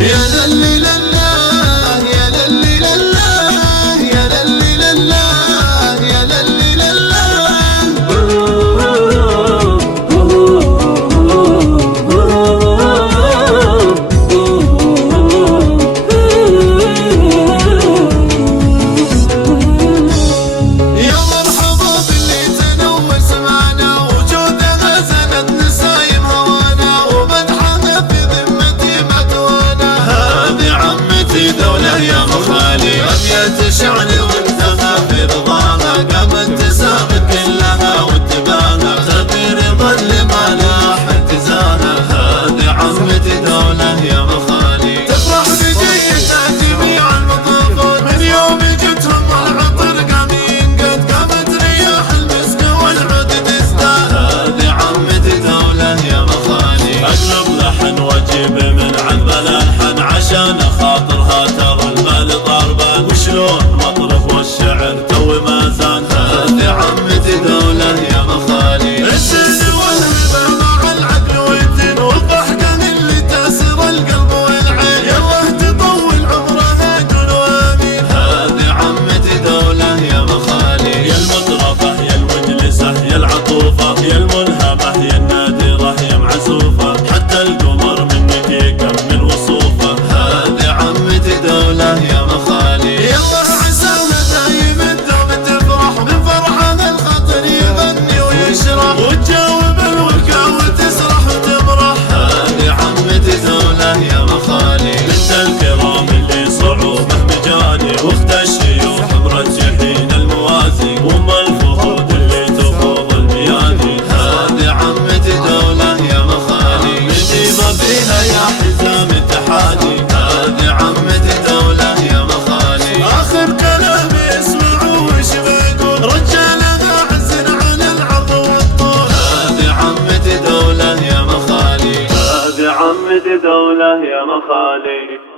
يا للي لله يا للي لله يا للي لله يا للي يا مخالي أبيات شعري وانت في رضاها قامت تسابق كلها واتباها تبي رضا اللي ما لا أحد تزاها. هذه عمتي دولة يا مخالي تفرح بجيتها جميع المطافات من يوم جتهم العطر قام ينقد قامت رياح المسك والعود تزداد. هذه عمتي دولة يا مخالي أقلب لحن واجيب من عذب الألحن عشان خاطرها ترى المال ضربان وشلون مطرب والشعر تو ما زال. هذه عمتي دولة يا مخالي السن والهبة مع العقل والدين والضحكة اللي تاسر القلب والعين يالله تطول عمرها قولوا آمين. هذه عمتي دولة يا مخالي يا المطربة يا المجلسة يا العطوفة يا الملهمة يا النادرة يا معزوفة حتى القمر منك يكمل وصوفه. هذه عمتي دولة يا مخالي يالله عساها دايم الدوم تفرح من فرحة الخاطر يغني ويشرح وتجاوب الوكا وتسرح وتمرح. هذه عمتي دولة يا مخالي بنت الكرام اللي صعوبة مجاني واخت الشيوخ مرجحين الموازي وام الفهود اللي تفوض المياني. هذه عمتي دولة يا مخالي نجيبة فيها يا حزام التحادي. هذه عمتي دولة يا مخالي آخر كلامي اسمعوا وش بقول رجالها عزن عن العرض والطول. هذه عمتي دولة يا مخالي هذه عمتي دولة يا مخالي.